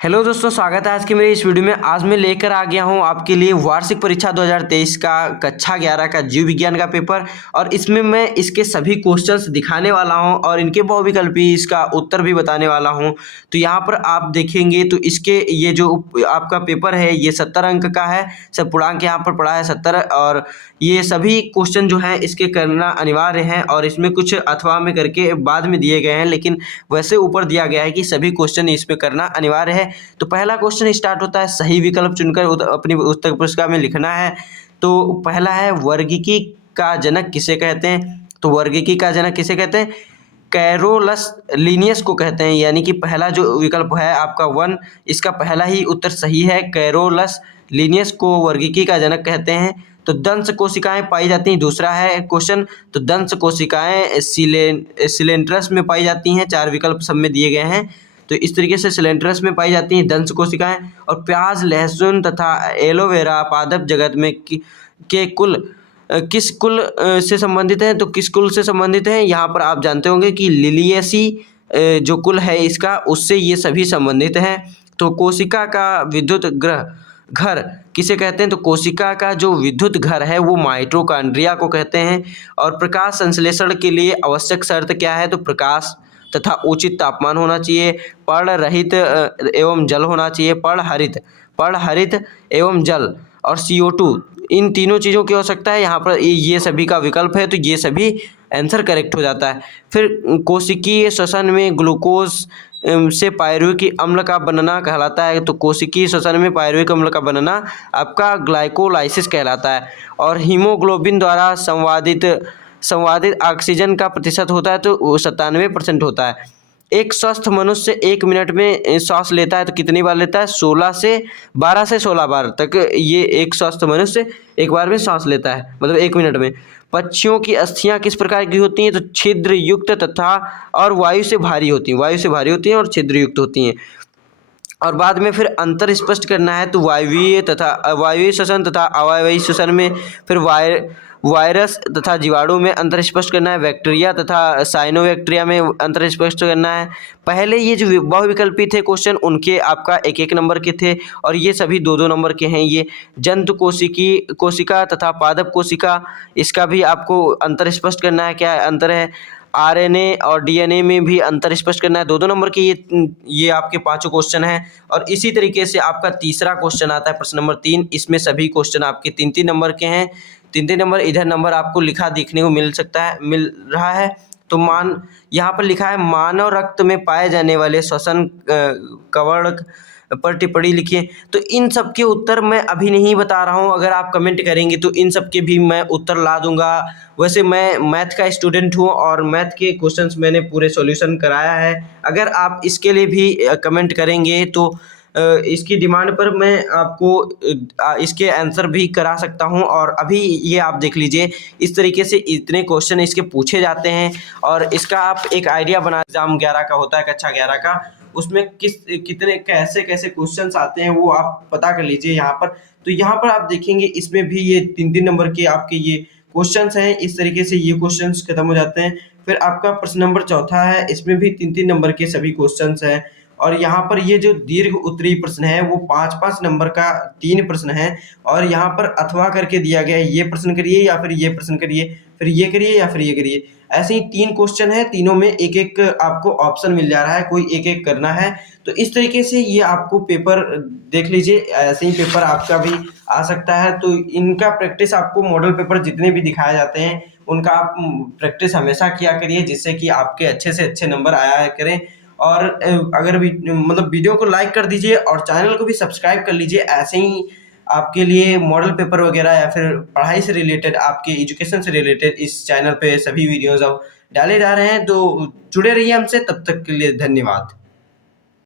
Hello दोस्तों, स्वागत है आज की मेरी इस वीडियो में। आज मैं लेकर आ गया हूं आपके लिए वार्षिक परीक्षा 2023 का कक्षा 11 का जीव विज्ञान का पेपर। और इसमें मैं इसके सभी क्वेश्चंस दिखाने वाला हूं और इनके बहुविकल्पी इसका उत्तर भी बताने वाला हूं। तो यहां पर आप देखेंगे तो इसके ये जो आपका पेपर है ये 70 अंक का है। सब पूर्णांक यहाँ पर पड़ा है 70। और ये सभी क्वेश्चन जो हैं इसके करना अनिवार्य है और इसमें कुछ अथवा में करके बाद में दिए गए हैं, लेकिन वैसे ऊपर दिया गया है कि सभी क्वेश्चन इसमें करना अनिवार्य है। तो पहला क्वेश्चन स्टार्ट होता है, सही विकल्प चुनकर अपनी उत्तर पुस्तिका में लिखना है। तो पहला है, वर्गीकी का जनक किसे कहते हैं? तो वर्गीकी का जनक किसे कहते हैं? कैरोलस लीनियस को कहते हैं। यानी कि पहला जो विकल्प है आपका 1, इसका पहला ही उत्तर सही है। कैरोलस लीनियस को वर्गीकी का जनक कहते हैं। तो दंश कोशिकाएं पाई जाती हैं, दूसरा है क्वेश्चन। तो दंश कोशिकाएं सिलेंट्रस में पाई जाती हैं। 4 विकल्प सब में दिए गए हैं। तो इस तरीके से सिलेंट्रस में पाई जाती हैं दंश कोशिकाएं। और प्याज, लहसुन तथा एलोवेरा पादप जगत में के कुल किस कुल से संबंधित हैं? तो किस कुल से संबंधित हैं? यहाँ पर आप जानते होंगे कि लिलियसी जो कुल है इसका, उससे ये सभी संबंधित हैं। तो कोशिका का विद्युत घर किसे कहते हैं? तो कोशिका का जो विद्युत घर है वो माइटोकॉन्ड्रिया को कहते हैं। और प्रकाश संश्लेषण के लिए आवश्यक शर्त क्या है? तो प्रकाश तथा उचित तापमान होना चाहिए, पर्ण रहित एवं जल होना चाहिए, पर्ण हरित एवं जल और CO2, इन तीनों चीज़ों की आवश्यकता है। यहाँ पर ये सभी का विकल्प है, तो ये सभी आंसर करेक्ट हो जाता है। फिर कोशिकीय श्वसन में ग्लूकोज से पायरुविक अम्ल का बनना कहलाता है। तो कोशिकीय श्वसन में पायरुविक अम्ल का बनना आपका ग्लाइकोलाइसिस कहलाता है। और हीमोग्लोबिन द्वारा संवादित ऑक्सीजन का प्रतिशत होता है तो 97% होता है। एक स्वस्थ मनुष्य 1 मिनट में सांस लेता है तो कितनी बार लेता है? 12 से 16 बार तक ये एक स्वस्थ मनुष्य एक बार में सांस लेता है, मतलब 1 मिनट में। पक्षियों की अस्थियां किस प्रकार की होती हैं? तो छिद्र युक्त तथा और वायु से भारी होती हैं और छिद्र युक्त होती हैं। और बाद में फिर अंतर स्पष्ट करना है तो वायवीय श्वसन तथा अवायवीय श्वसन में, फिर वायरस तथा जीवाणु में अंतर स्पष्ट करना है, बैक्टीरिया तथा साइनोबैक्टीरिया में अंतर स्पष्ट करना है। पहले ये जो बहुविकल्पी थे क्वेश्चन उनके आपका 1-1 नंबर के थे और ये सभी 2-2 नंबर के हैं। ये जंतु कोशिका तथा पादप कोशिका, इसका भी आपको अंतर स्पष्ट करना है, क्या अंतर है। RNA और DNA में भी अंतर स्पष्ट करना है। 2-2 नंबर के ये आपके 5 क्वेश्चन हैं। और इसी तरीके से आपका तीसरा क्वेश्चन आता है, प्रश्न नंबर 3। इसमें सभी क्वेश्चन आपके 3-3 नंबर के हैं। 3-3 नंबर, इधर नंबर आपको लिखा देखने को मिल रहा है। तो यहाँ पर लिखा है, मानव रक्त में पाए जाने वाले श्वसन कवक पर टिप्पणी लिखिए। तो इन सब के उत्तर मैं अभी नहीं बता रहा हूँ, अगर आप कमेंट करेंगे तो इन सब के भी मैं उत्तर ला दूंगा। वैसे मैं मैथ का स्टूडेंट हूँ और मैथ के क्वेश्चंस मैंने पूरे सॉल्यूशन कराया है। अगर आप इसके लिए भी कमेंट करेंगे तो इसकी डिमांड पर मैं आपको इसके आंसर भी करा सकता हूं। और अभी ये आप देख लीजिए, इस तरीके से इतने क्वेश्चन इसके पूछे जाते हैं और इसका आप एक आइडिया बना, एग्जाम 11 का होता है, कक्षा 11 का, उसमें कितने कैसे क्वेश्चंस आते हैं वो आप पता कर लीजिए यहाँ पर। तो यहाँ पर आप देखेंगे इसमें भी ये 3-3 नंबर के आपके ये क्वेश्चंस हैं। इस तरीके से ये क्वेश्चंस खत्म हो जाते हैं। फिर आपका प्रश्न नंबर 4 है, इसमें भी 3-3 नंबर के सभी क्वेश्चंस हैं। और यहाँ पर ये जो दीर्घ उत्तरीय प्रश्न है वो 5-5 नंबर का 3 प्रश्न है। और यहाँ पर अथवा करके दिया गया है, ये प्रश्न करिए या फिर ये प्रश्न करिए, फिर ये करिए या फिर ये करिए। ऐसे ही 3 क्वेश्चन है, तीनों में 1-1 आपको ऑप्शन मिल जा रहा है, कोई 1-1 करना है। तो इस तरीके से ये आपको पेपर देख लीजिए, ऐसे ही पेपर आपका भी आ सकता है। तो इनका प्रैक्टिस आपको, मॉडल पेपर जितने भी दिखाए जाते हैं उनका आप प्रैक्टिस हमेशा किया करिए, जिससे कि आपके अच्छे से अच्छे नंबर आया करें। और अगर भी मतलब वीडियो को लाइक कर दीजिए और चैनल को भी सब्सक्राइब कर लीजिए। ऐसे ही आपके लिए मॉडल पेपर वगैरह या फिर पढ़ाई से रिलेटेड, आपके एजुकेशन से रिलेटेड इस चैनल पे सभी वीडियोस अब डाले जा रहे हैं। तो जुड़े रहिए हमसे, तब तक के लिए धन्यवाद।